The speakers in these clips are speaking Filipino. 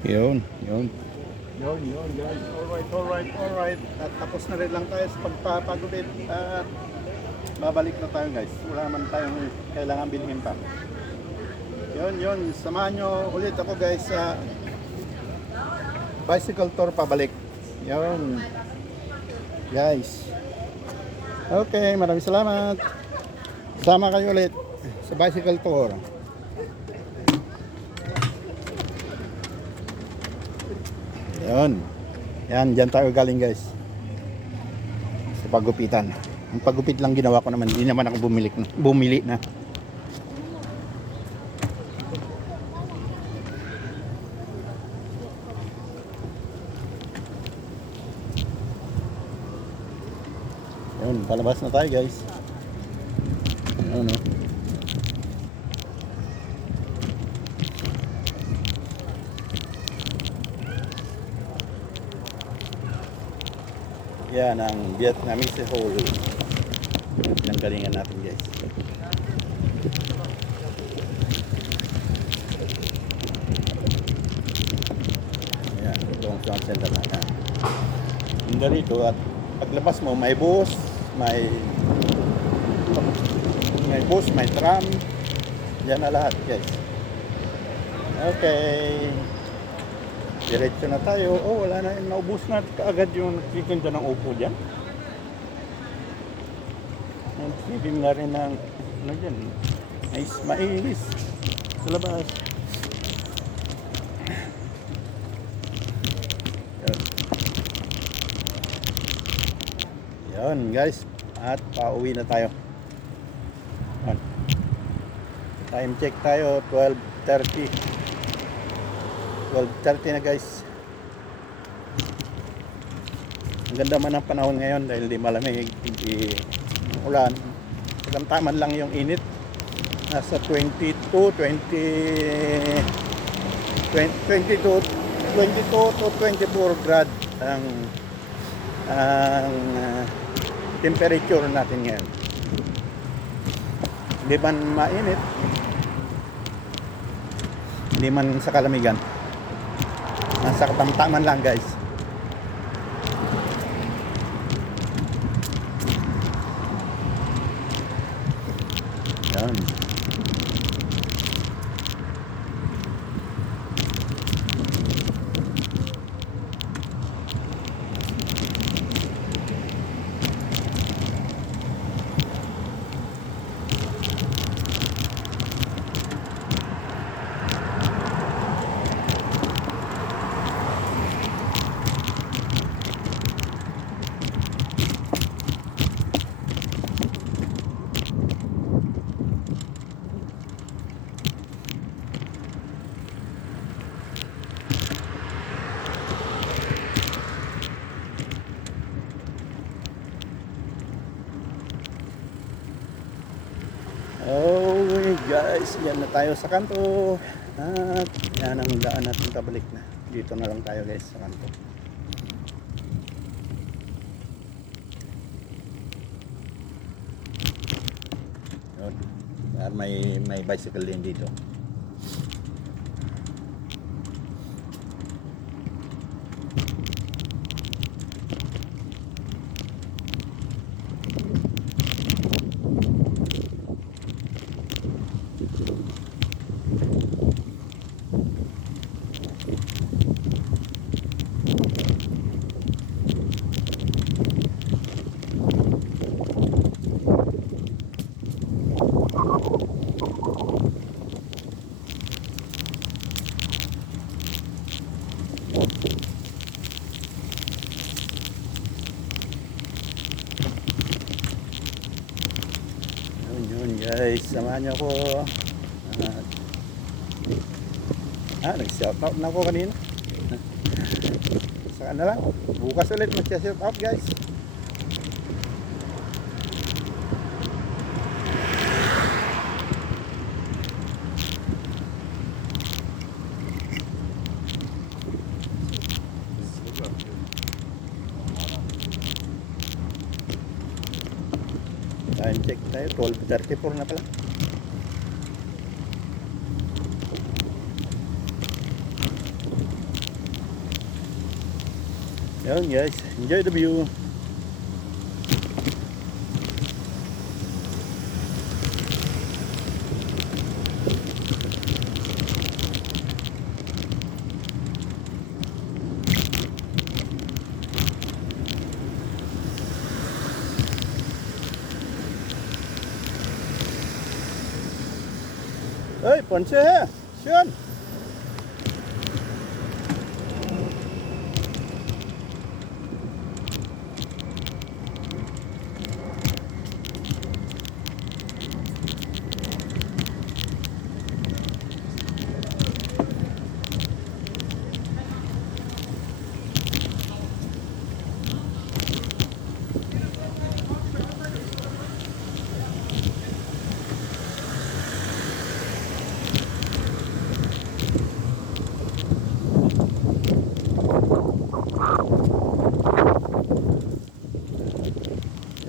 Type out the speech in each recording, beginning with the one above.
Yun, yun. Yun guys. Alright. At tapos na rin lang tayo sa pagpapagupit at babalik na tayo guys. Wala naman tayong kailangan bilhin pa. Yun. Samahan nyo ulit ako guys sa bicycle tour pabalik. Yun. Guys. Okay, maraming salamat. Sama kayo ulit sa bicycle tour. Yan, dyan tayo galing guys. Sa pagupitan. Ang pagupit lang ginawa ko naman, hindi naman ako bumili na. Yun, palabas na tayo guys. Ano? Yan ang Vietnamese hole. Ang galingan natin guys. Yan, itong front center na yan. Yung ganito at paglabas mo may bus, may tram. Yan na lahat guys. Okay. Diretso na tayo. Oh, wala na. Naubos na kaagad yung nagtitinda ng upo dyan. Nagtitinda na rin ng ano dyan. Mais sa labas. Yan guys. At pauwi na tayo. Yan. Time check tayo. 12:30 na guys. Ang ganda man ng panahon ngayon dahil di malamig, hindi ulan. Taman lang yung init. Nasa 22 to 24 grad ang temperature natin ngayon. Hindi man mainit, hindi man sa kalamigan. Nasa katamtaman lang guys. Yan. Okay guys, yan na tayo sa kanto. At yan ang daan natin pabalik na. Dito na lang tayo guys sa kanto. Yun. At may bicycle din dito. Yun guys, samahan nyo ako. Nag-shout out na ako kanina. Saka na lang, bukas ulit mag-shout out guys. Time check tayo, 12:34 na pala. Yun guys, enjoy the view. Ơi, ponse ha. Schön.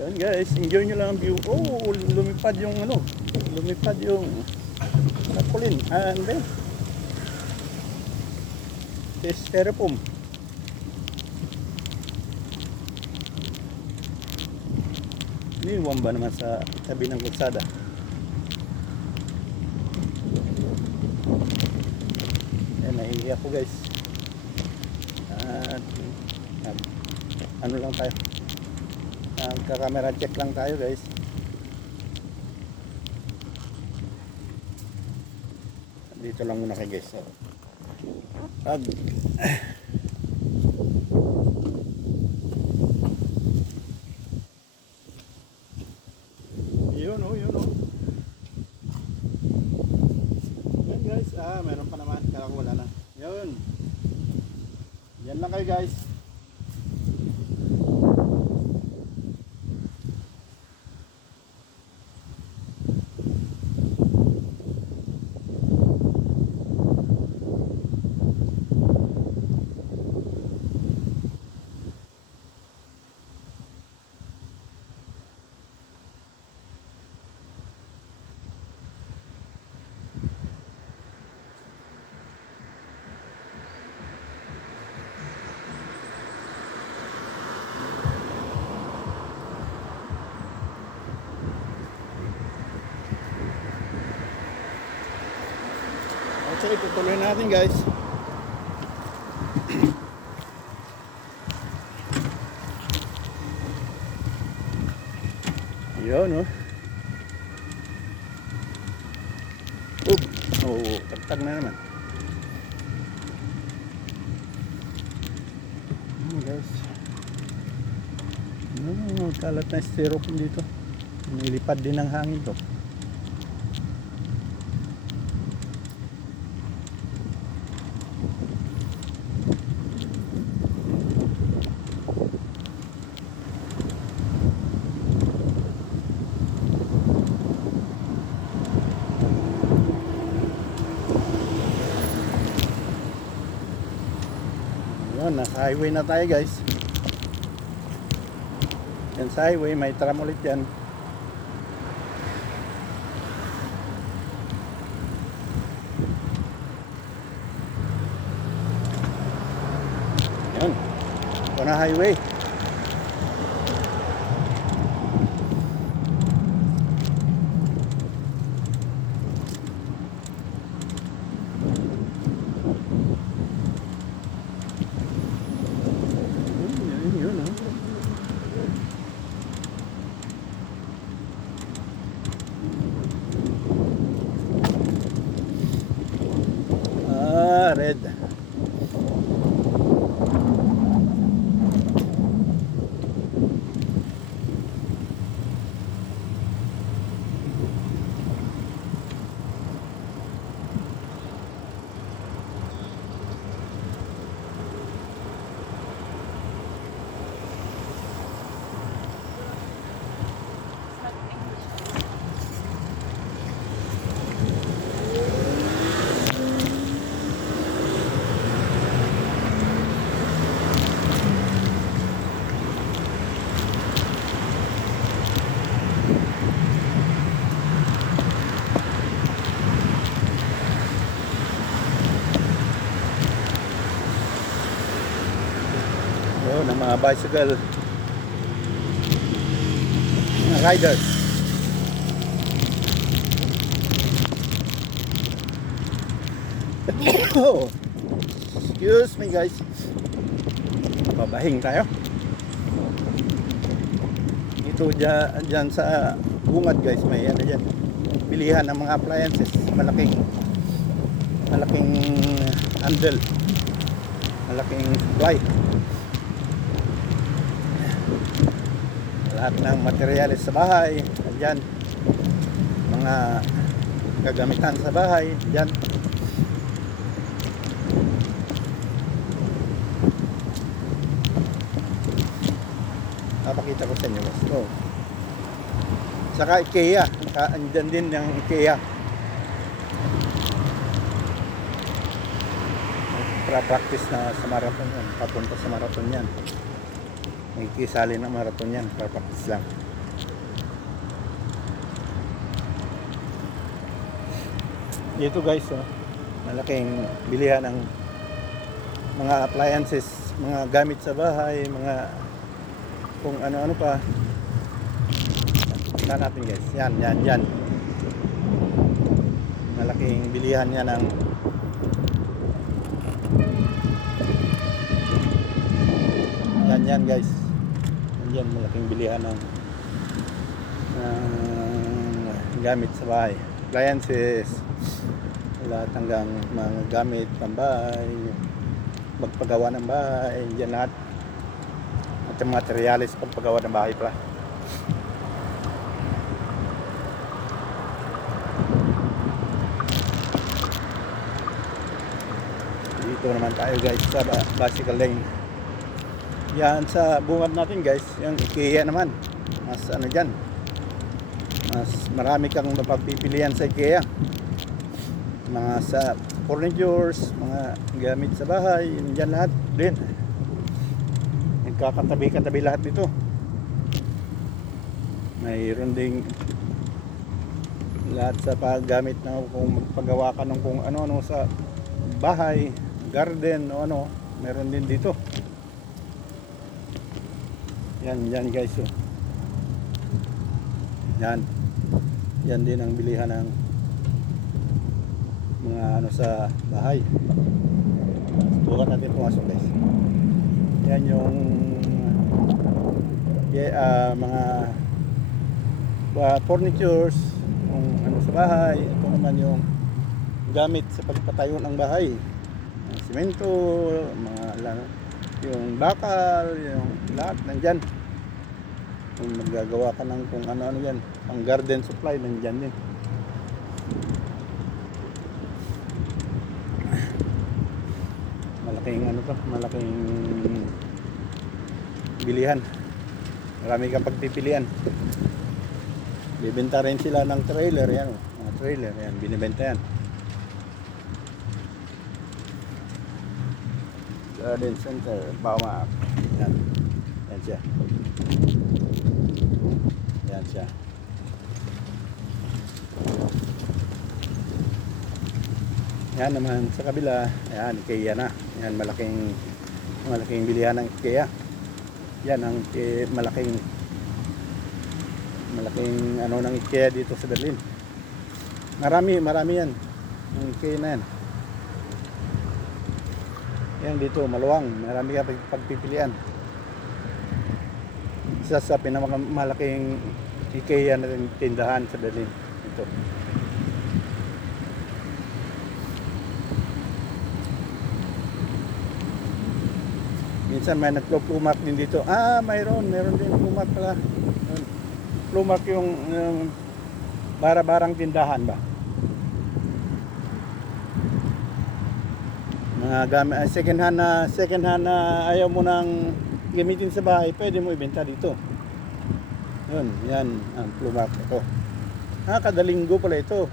Yan guys, enjoy nyo lang ang view. Oh, lumipad yung ano, lumipad yung tarpaulin. And then, this styrofoam. Iniwan ba naman sa tabi ng kalsada? Yan, naiiyak ko guys. At ano lang tayo, magka-camera check lang tayo guys. Dito lang muna kay guys. At yun oh, yun oh. Yan guys, meron pa naman, kaya wala na. Yun. Yan lang kayo guys. Okay, tutuloy natin guys. Yun oh. Oh, katag na naman. Guys. Kalat na styrofoam dito. Nilipad din ng hangin to. Yun, nasa highway na tayo guys. Yan sa highway, may tram ulit yan. Yan, ito na highway. Red. ng mga bicycle riders. Oh, excuse me guys. Babahing tayo. Ito dyan sa bungad guys, may ano dyan, bilihan ng mga appliances. Malaking handle, malaking supply. Lahat ng materyales sa bahay dyan, mga kagamitan sa bahay dyan. Napakita ko sa inyo guys. Oh. Saka IKEA, andyan din yung IKEA. Practice na sa marathon yan, papunta sa marathon yan. Nakikisali ng marathon yan, practice lang. Dito guys, oh, malaking bilihan ng mga appliances, mga gamit sa bahay, mga kung ano-ano pa. Tingnan natin guys, yan. Malaking bilihan yan ng yan guys. Yan malaking bilihan ng gamit sa bahay, appliances, lahat hanggang mga gamit pambahay, magpagawa ng bahay, yan lahat. At yung materyales pagpagawa ng bahay pala. Dito naman tayo guys sa bicycle lane. Yan sa bungad natin guys, yung IKEA naman. Mas ano dyan, mas marami kang mapagpipilian sa IKEA. Mga sa furnitures, mga gamit sa bahay, yun dyan lahat din. Nagkakatabi-katabi lahat dito. Mayroon ding lahat sa paggamit na kung magpagawa ka ng kung ano-ano sa bahay, garden o ano, meron din dito. Yan guys, oh. Yan din ang bilihan ng mga ano sa bahay. Subukan natin pumasok guys. Yan yung mga furnitures, kung ano sa bahay. Ito naman yung gamit sa pagpatayo ng bahay, simento, yung bakal, yung lahat nandyan. Kung maggagawa ka ng kung ano-ano yan, ang garden supply nandyan din. Malaking bilihan. Marami kang pagpipilian. Bibenta rin sila ng trailer yan, mga trailer yan, binibenta yan. Garden Center, Bawa. Yan siya. Yan naman sa kabila, ayan, IKEA na. Yan, malaking bilihan ng IKEA. Yan ang malaking ano ng IKEA dito sa Berlin. Marami yan. Ang IKEA na yan. Yan dito, maluwang. Marami ka pagpipilian. Isa sa pinakamalaking IKEA na tindahan sa Berlin. Ito. Minsan may nagplumark din dito. Meron din plumark pala. Plumark yung bara-barang tindahan ba? Mga gamit, second hand na ayaw mo nang gamitin sa bahay, pwede mo ibenta dito. Yan ang plumark ito. Kada linggo pala ito.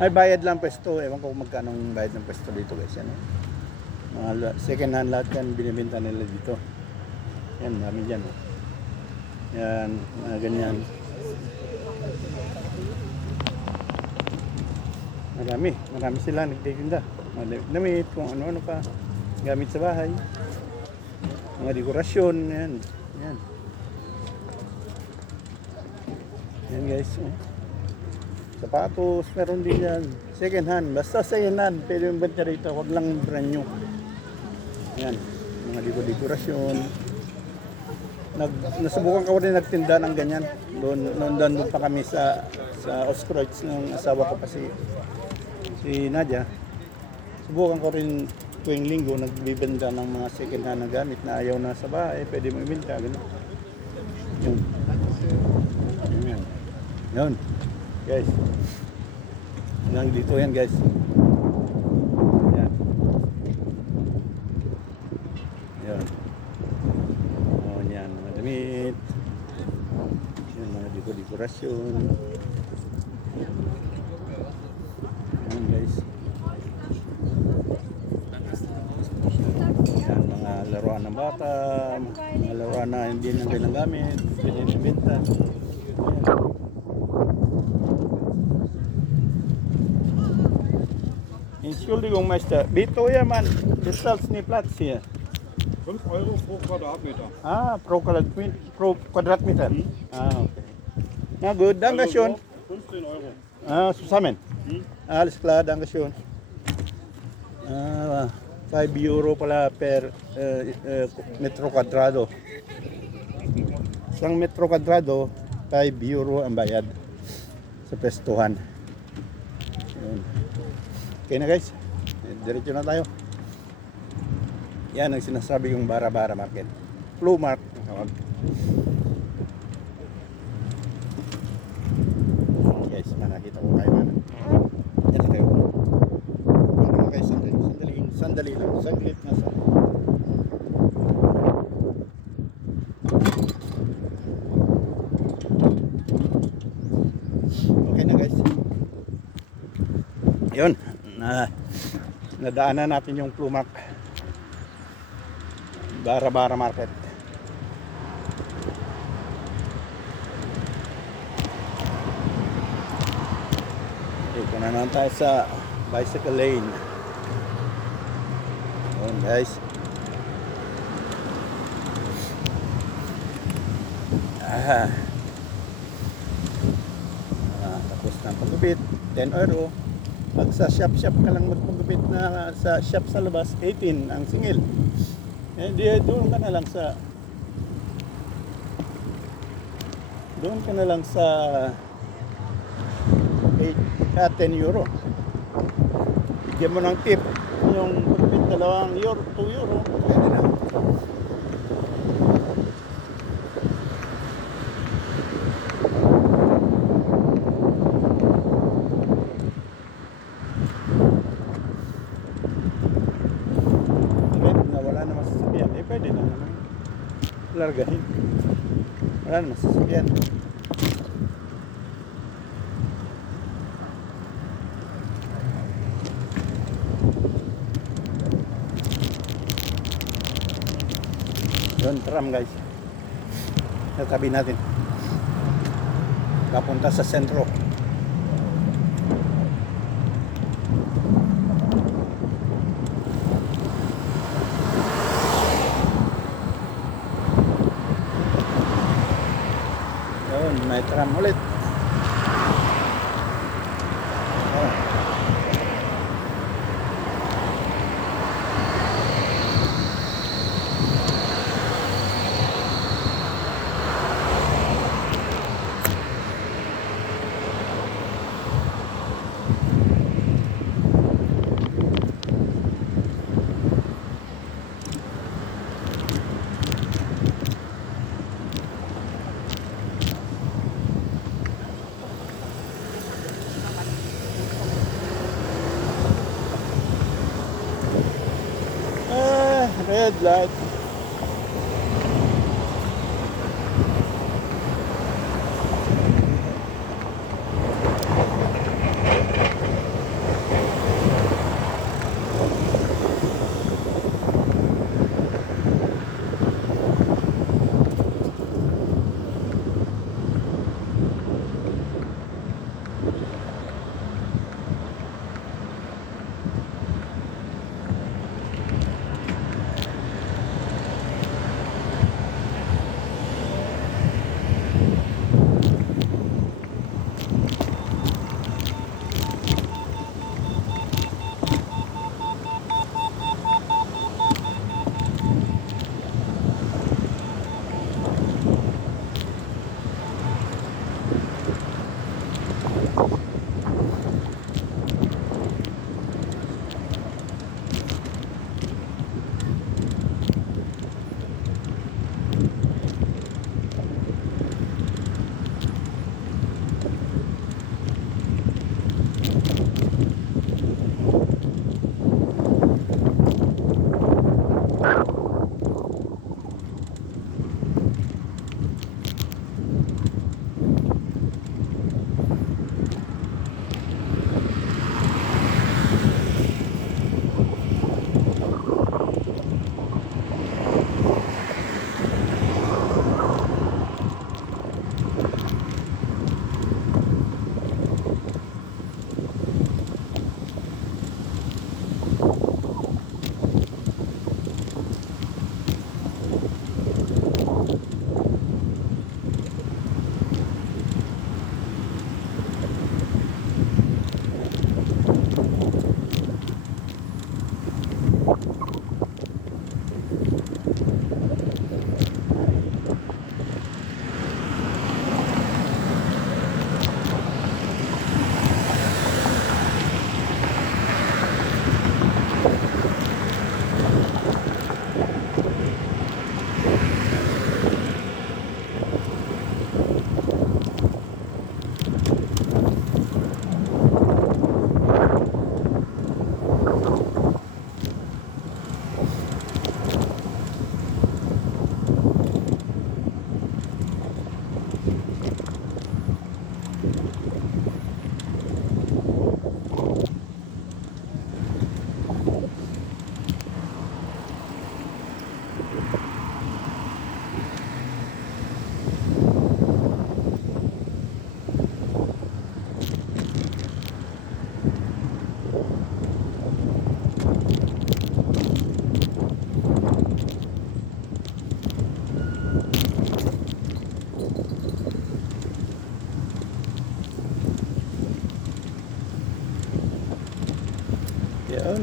May bayad lang pwesto. Ewan ko kung magkano ang bayad ng pwesto dito guys. Yan, mga second hand lahat yan binibenta nila dito. Yan, dami dyan. Yan, mga ganyan. Marami sila nagtitinda. Mga damit, kung ano-ano pa gamit sa bahay. Mga dekorasyon, yan. Yan. Yan guys. Oh. Sapatos, meron din yan. Second hand, basta second hand, pwede yung benta rito, wag lang brand new. Yan, mga dekorasyon. Nasubukan ko rin nagtinda ng ganyan. Doon pa kami sa Oskroits ng asawa ko pa si Nadia. Subukan ko rin tuwing linggo nagbibenta ng mga second hand na gamit na ayaw na sa bahay, pwede mo ibenta, gano'n. Yun. Yun. Yun. Guys. Hanggang dito yan guys. Yan. Yan. Oh, yan. Mga damit. Yan, mga dekorasyon. Yan guys. Yan, mga laruan ng bata. Mga laruan na hindi nang ginagamit. Pwede nang benta. Entschuldigung, Meister. Bitte euer Mann, bezahlst nie Platz hier? 5 Euro pro Quadratmeter. Ah, pro Quadratmeter. Ah, okay. Na gut, danke schön. 15 Euro. Ah, zusammen. Alles klar, danke schön. 5 euro pala per metro kwadrado. Isang metro kwadrado, 5 euro ang bayad sa pestuhan. Yun. Okay na guys, diretso na tayo. Yan ang sinasabi yung Bara-Bara Market. Blue Mark. Guys, nakita ko kayo man. Yan na kayo. Ano kayo sandali lang. Saglit na sa. Okay na guys. Yun. Nadaanan natin yung Plumark Bara-Bara Market. Dito na naman tayo sa bicycle lane. Yun guys. Tapos na paggupit, 10 euro. Pag sa shop ka lang magpagupit na sa shop sa labas, 18 ang singil. Eh, doon ka na lang sa 10 euro. Bigyan mo ng tip. Yung pagupit 2 euro, 2 euro. Pwede na. Pwede na naman largahin. Wala naman sasakyan. Yun, tram guys. Natabi natin. Papunta sa sentro. May tram ulit. Oh. Red light.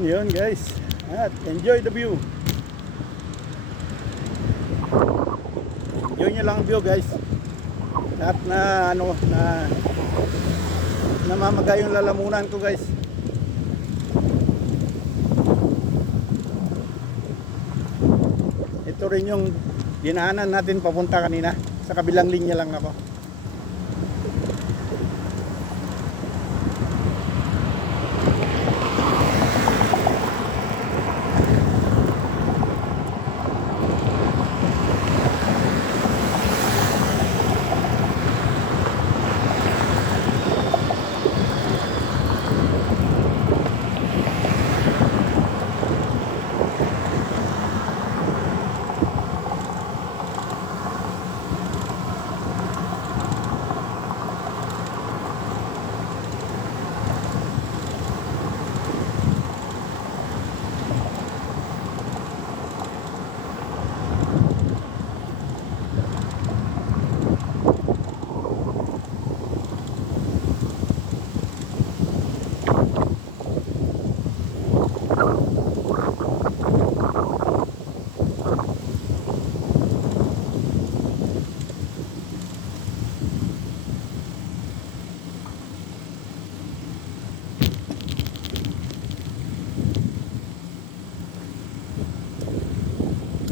Yun guys. At enjoy the view. Enjoy nyo lang ang view guys. At na ano na namamagay yung lalamunan ko guys. Ito rin yung dinaanan natin papunta kanina. Sa kabilang linya lang ako.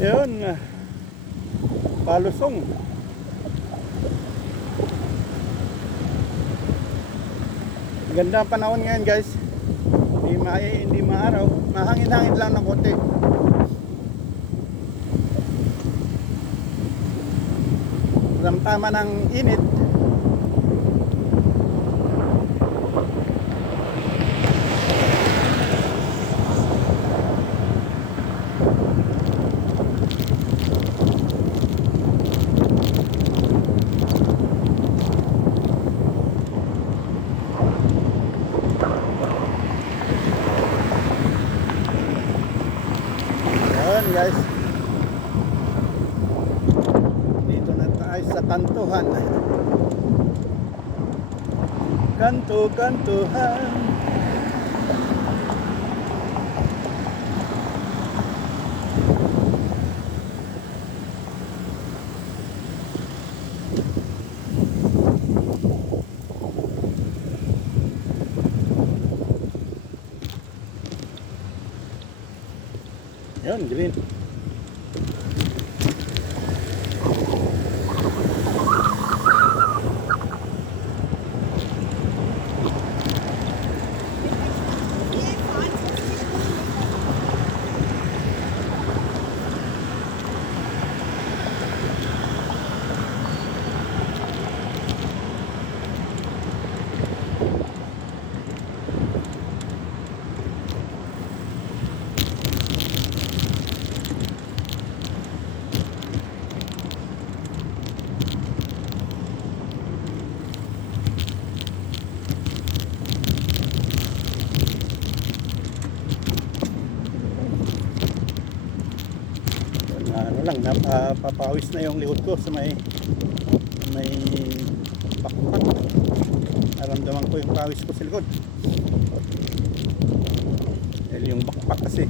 Yun, Palusong. Ganda ang panahon ngayon guys. Hindi maaraw, mahangin-hangin lang ng konti. Tama ng init. Guys, dito na tayo sa kantuhan. Kantuhan. Yan, green. Ano lang, napapawis na yung likod ko sa may bakpak. Naramdaman ko yung pawis ko sa likod. Dahil yung bakpak kasi.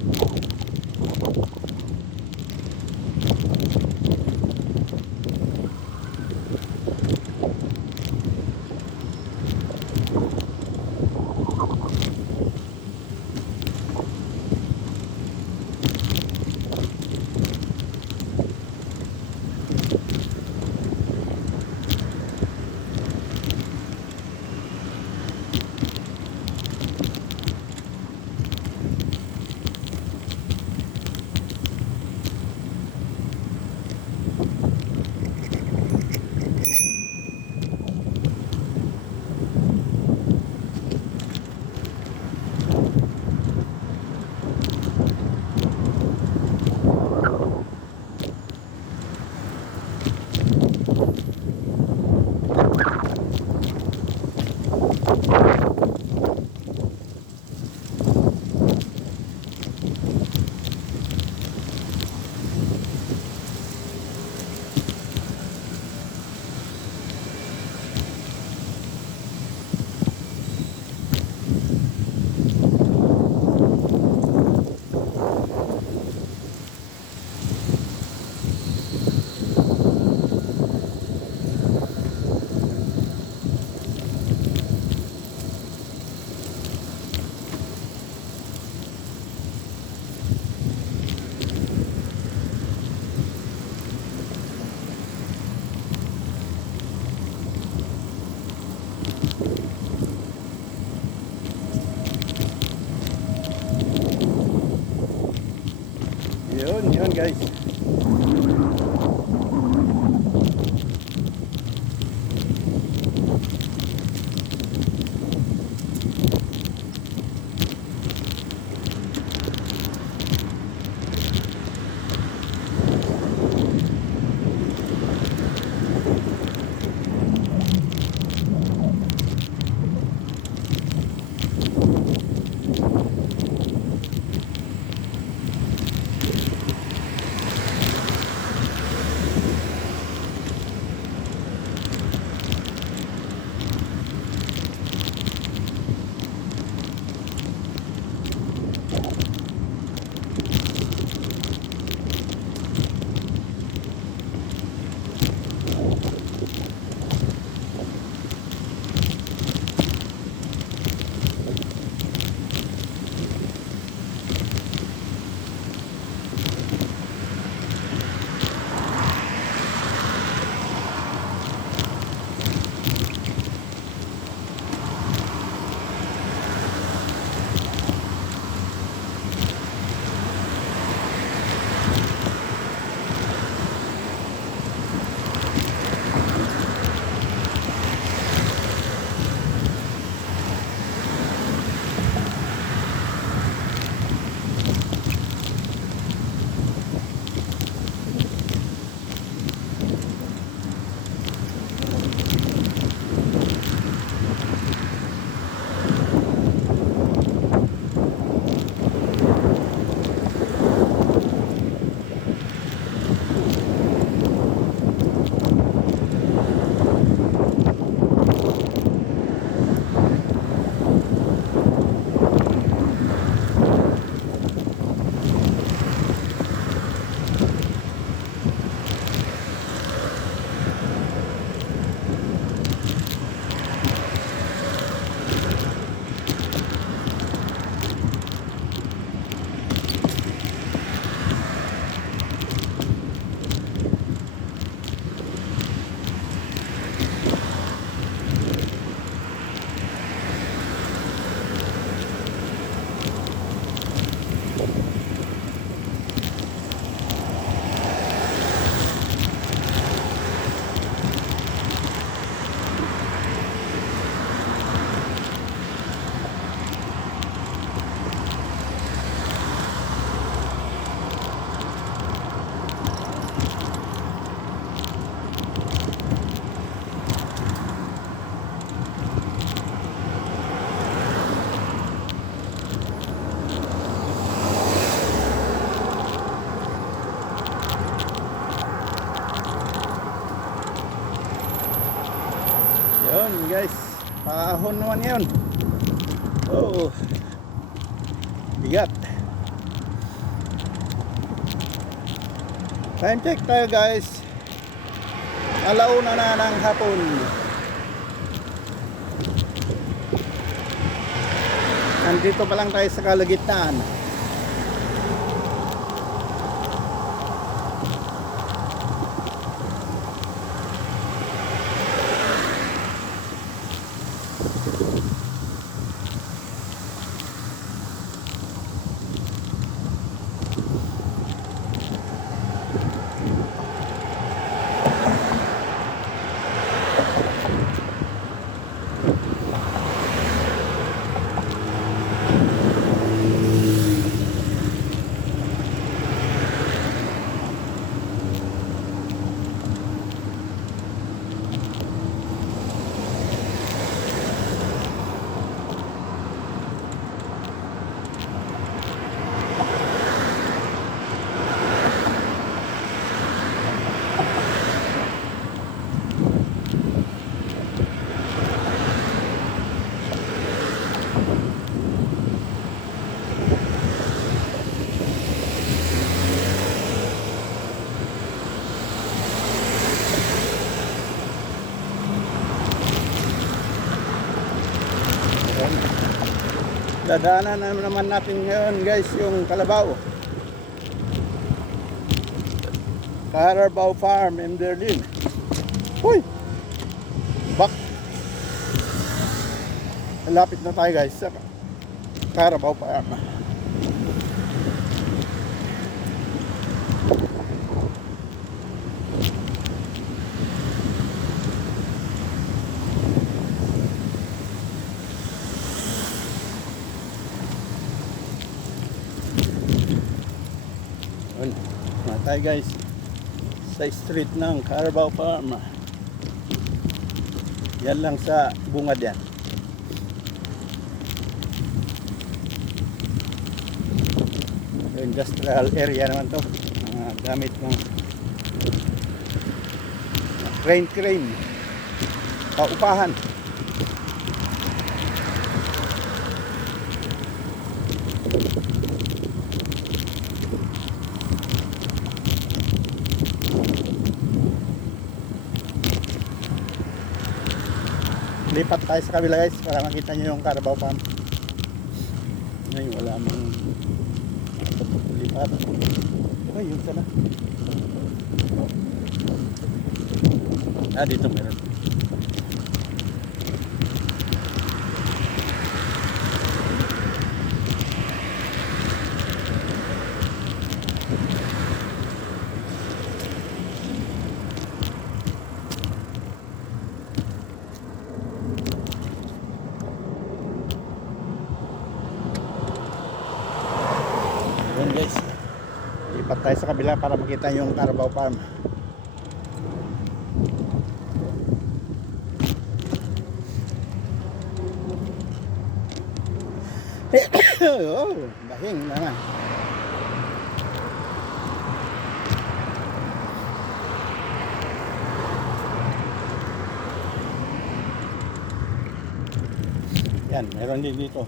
Yun guys. Yun guys, paahon naman yun. Oh, bigat. Time check tayo guys. Alauna na ng hapon. Nandito pa lang tayo sa kalagitnaan. Dadaanan na naman natin ngayon guys yung Kalabaw, Carabao Farm in Berlin. Uy! Back! Lapit na tayo guys sa Carabao Farm. Yun. Mga tayo guys sa street ng Carabao Farm. Yan lang sa bungad yan. Industrial area naman to. Gamit ng crane paupahan. Lipat tayo sa kabila guys para makita nyo yung Carabao Farm. Ngayon wala mang lipat. Okay, yun sana. Dito meron. Yun guys, lipat tayo sa kabila para makita yung Carabao Farm. Oh, bahing naman. Yan, meron din dito.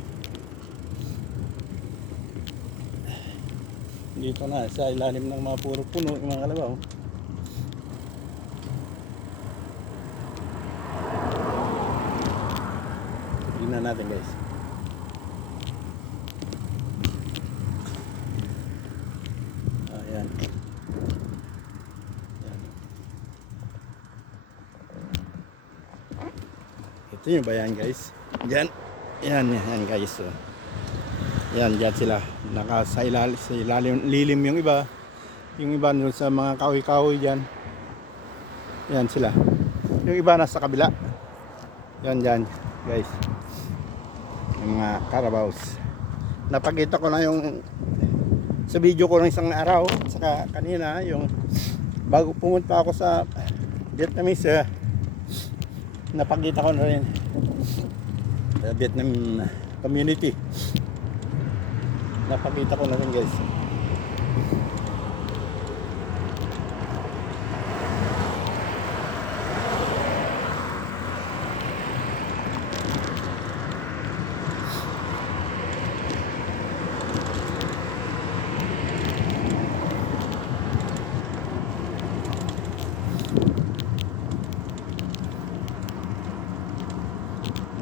Dito na sa ilalim ng mga puro puno yung mga kalabaw. Tingnan natin guys. Ayan. Ayan. Ito yung bayan guys. Yan. Yan guys. So, yan, dyan sila. Sa ilalim, lilim yung iba. Yung iba nyo sa mga kahoy-kahoy dyan. Yan sila. Yung iba nasa kabila. Yan dyan, guys. Yung mga Carabaos. Napakita ko na yung sa video ko ng isang araw. Saka kanina, yung bago pumunta ako sa Vietnamese, napakita ko na rin sa Vietnam community. Napakita ko na rin guys.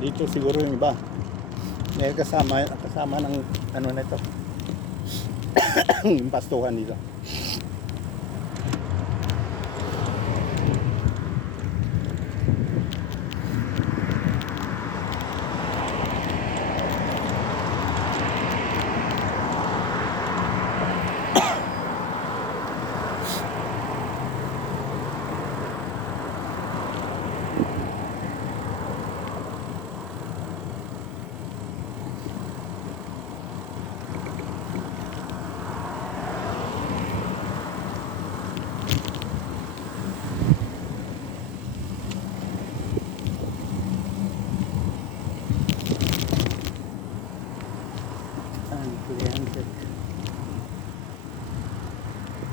Dito siguro yung iba. May kasama ng ano na ito. Pastuhan dito.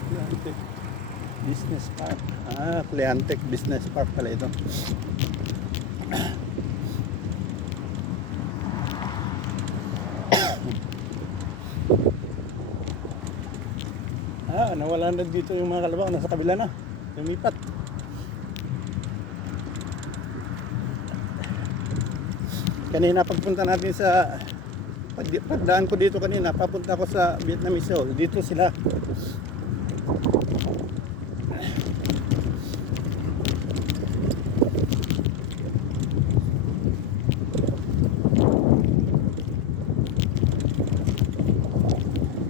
Cleantech Business Park. Cleantech Business Park pala ito. Nawala na dito yung mga kalabaw. Nasa kabila na. Lumipat. Kanina pagpunta natin sa pagdaan ko dito kanina, papunta ko sa Vietnamese. Dito sila.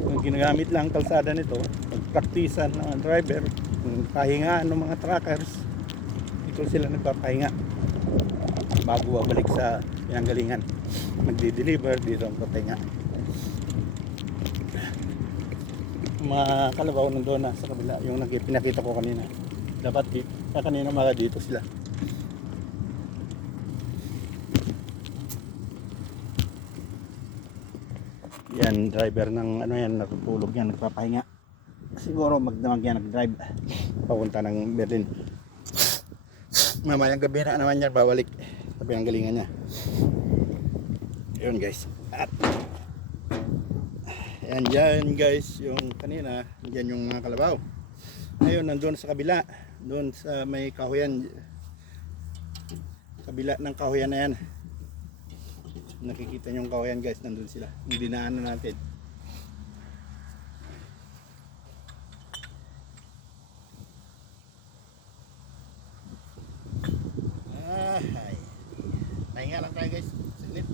Yung ginagamit lang kalsada nito, pagpraktisan ng driver, pahingaan ng mga truckers. Dito sila nagpapahinga bago babalik sa pinanggalingan. Magdi-deliver dito ang patinga. mga kalabaw nandun na sa kabila, yung pinakita ko kanina. Dapat kanina mga dito sila. Yan, driver ng ano yan, natutulog yan, nagpapahinga. Siguro magdamag yan, nag-drive papunta ng Berlin. Mamayang gabi na naman yan, babalik sa pinanggalingan niya. Yun guys. At ayan dyan guys, yung kanina, dyan yung mga kalabaw. Ayun, nandun sa kabila, doon sa may kahoyan, kabila ng kahoyan na yan. Nakikita nyo yung kahoyan guys, nandun sila. Yung dinaanan natin. Ay. Nahinga lang tayo guys. Saglit.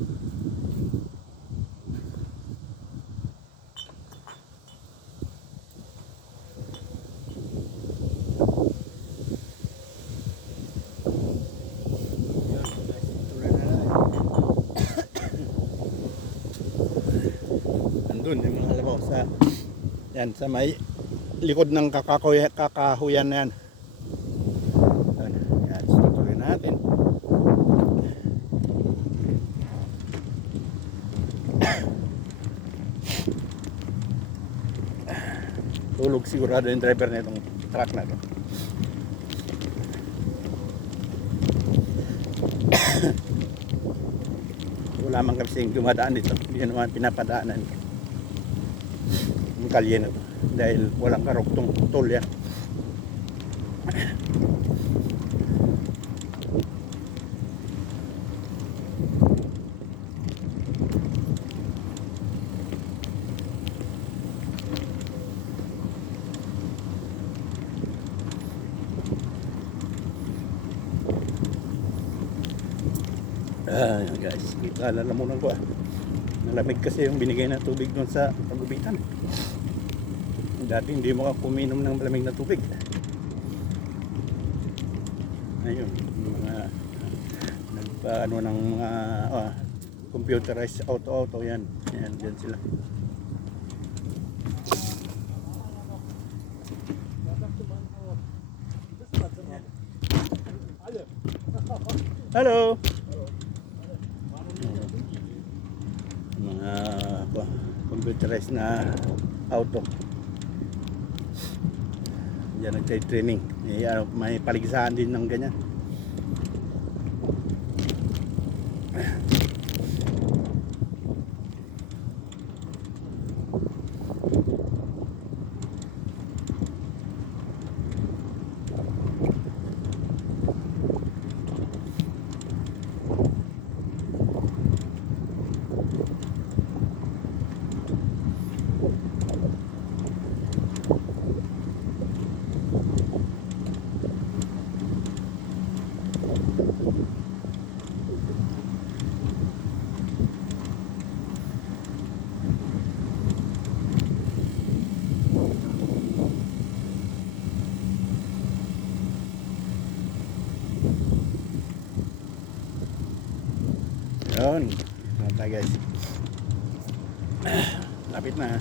Andun yung mga halabaw sa yan, sa may likod ng kakahuyan na yan. Yan, tutuloy natin. Tulog sigurado yung driver na itong truck na ito. Wala man kasi dumadaan dito, hindi naman pinapadaanan yung kalye na ito dahil walang karuktong tol yan. Ayan guys, kita lalamunan ko Malamig kasi yung binigay na tubig doon sa pagubitan. Dati hindi mo kuminom ng malamig na tubig. Ayun, mga nagpa-ano ng mga computerized auto yan. Yan, dyan sila. Hello. Mga computerized na auto. Diyan nagte-training. May paligsahan din ng ganyan. Yun, nata guys. Lapit na.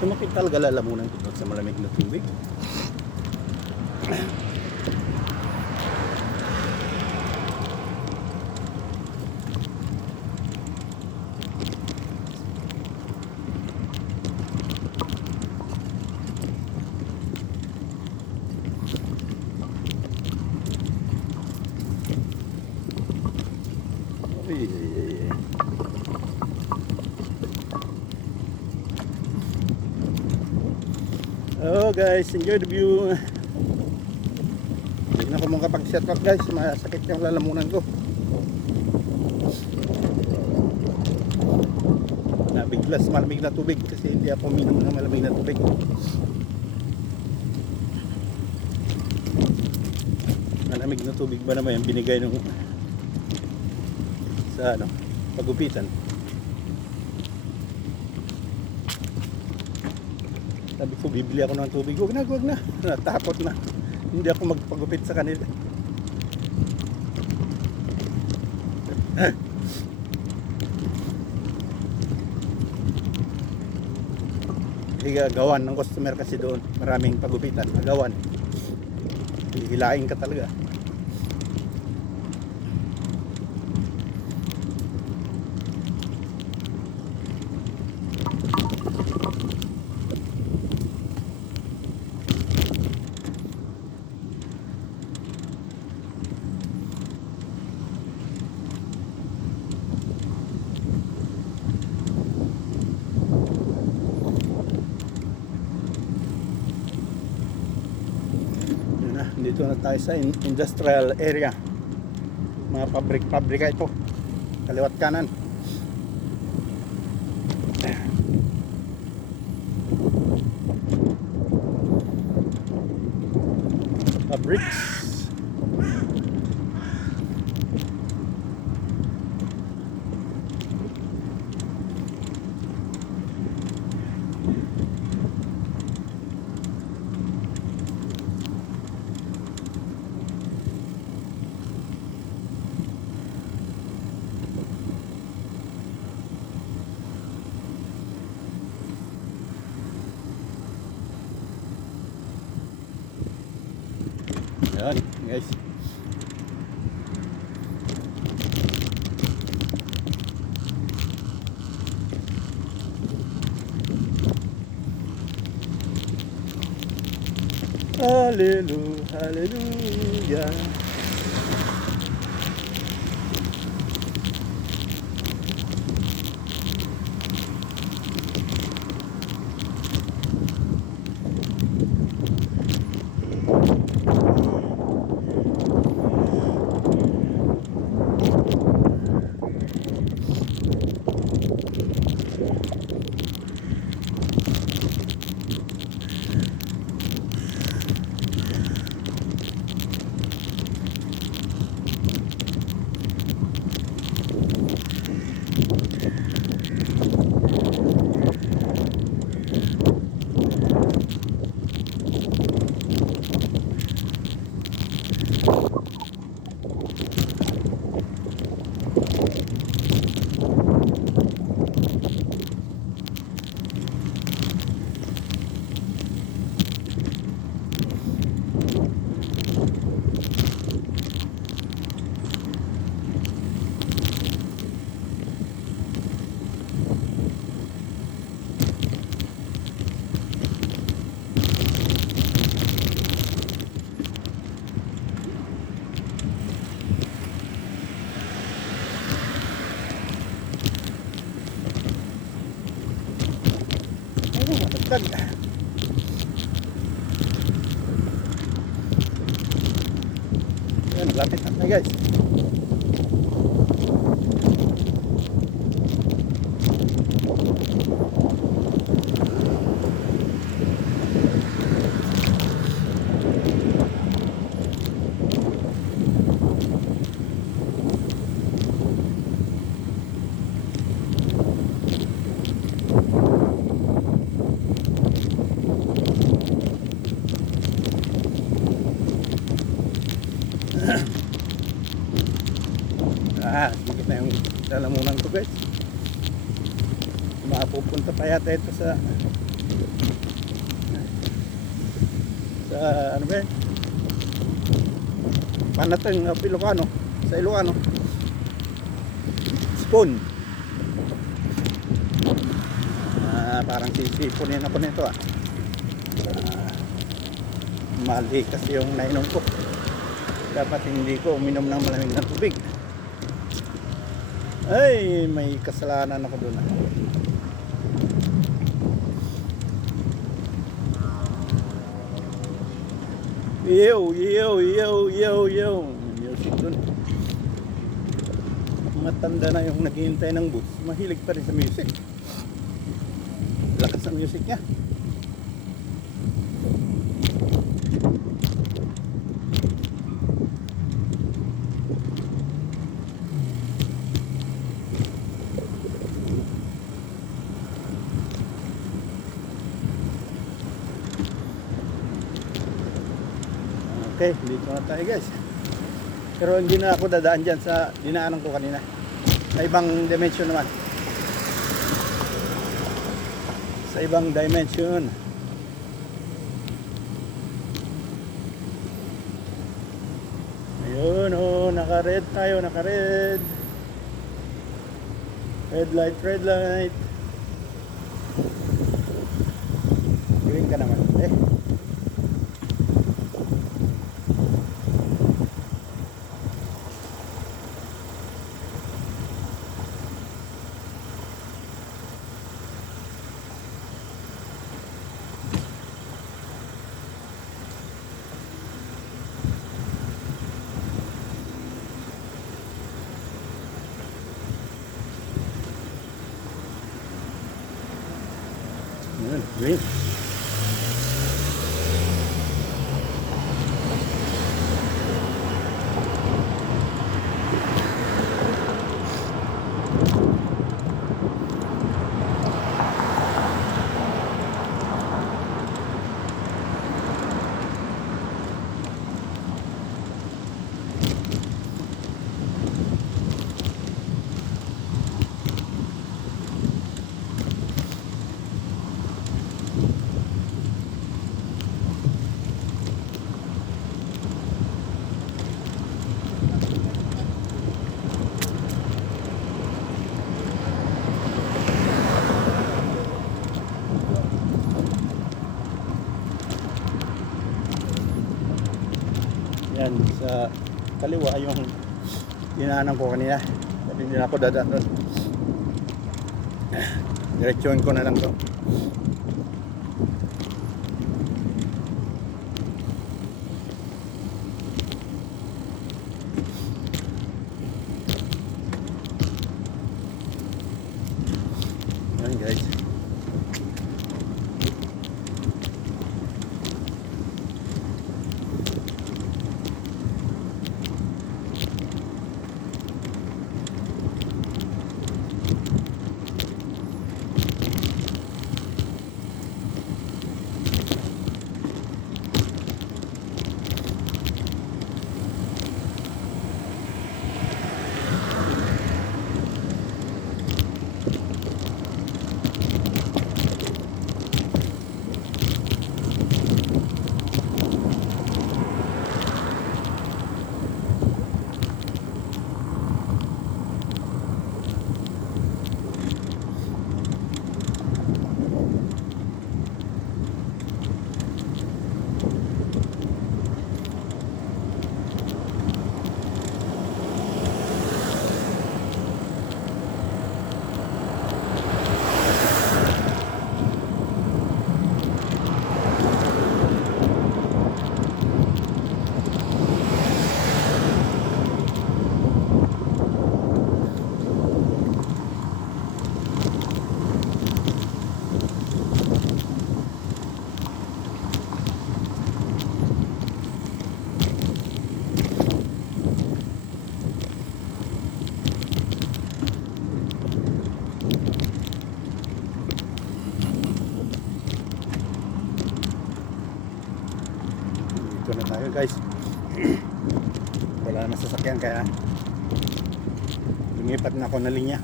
Sumakit talaga lalamunan ko sa malamig na tubig. Oh guys, enjoy the view. Hindi na ako makapag-set up guys, masakit yung lalamunan ko. Nabiglas malamig na tubig kasi hindi ako uminom ng malamig na tubig. Malamig na tubig ba naman yung binigay nung sa pagupitan. Sabi ko, bibili ako ng tubig. Huwag na. Natakot na. Hindi ako magpagupit sa kanila. Igagawan ng customer kasi doon. Maraming pagupitan. Agawan. Hihilain ka talaga. Dito na tayo sa industrial area. Mga pabrika ito. Kaliwat kanan. Fabrics. Yan, guys. Hallelujah, hallelujah. Matagtag. Yan, lapit na tayo guys. Dikit na yung lalamunan ko guys. Mapupunta pa yata ito sa ano ba yun? Panateng Ilocano. Sa Ilocano spoon. Parang sisipunin ako nito mali kasi yung nainom ko. Dapat hindi ko uminom ng malamig na tubig. Ay, may kasalanan ako doon. Yo. Music doon. Matanda na yung naghihintay ng bus. Mahilig pa rin sa music. Lakas ng music niya. Okay, dito na tayo guys. Pero hindi na ako dadaan dyan sa dinaanan ko kanina. Sa ibang dimension naman. sa ibang dimension. Ayun, oh, naka-red tayo, naka-red. Red light, red light. Green ka naman, eh. Ayun, green. Yan, sa kaliwa yung dinaanan ko kanina. Sabi hindi na ako dadaan doon. Diretsyon ko na lang to. Yan guys. Dito na tayo guys. Wala naman sasakyan kaya lumipat na ako na linya.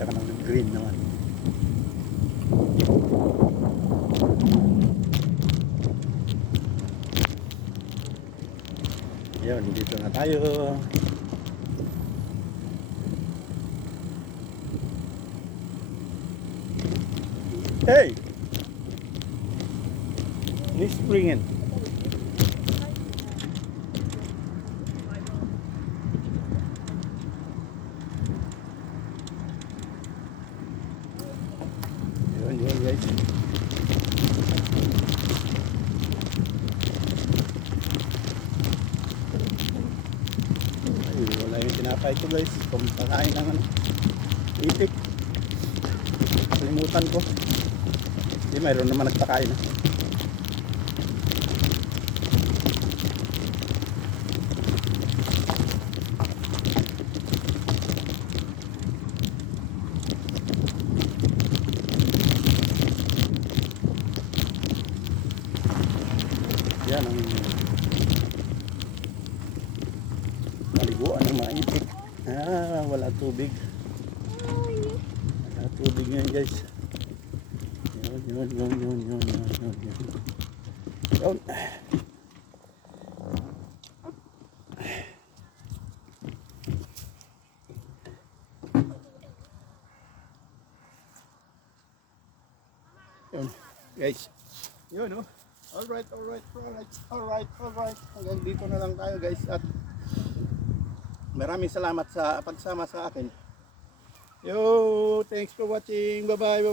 Saka ng green naman. Ayun, dito na tayo. Hey! Let's bring it. Yun guys. Ay, wala yung tinapay ko guys. Pagkain ng ano, itik. Kalimutan ko. Hindi, mayroon naman nagpakain. Yan ang paliguan ng mga itik. Wala tubig. Wala tubig ngayon guys. Yun. Yun, guys. Yun, oh. Alright. Hanggang dito na lang tayo, guys. At maraming salamat sa pagsama sa akin. Yo, thanks for watching. Bye-bye.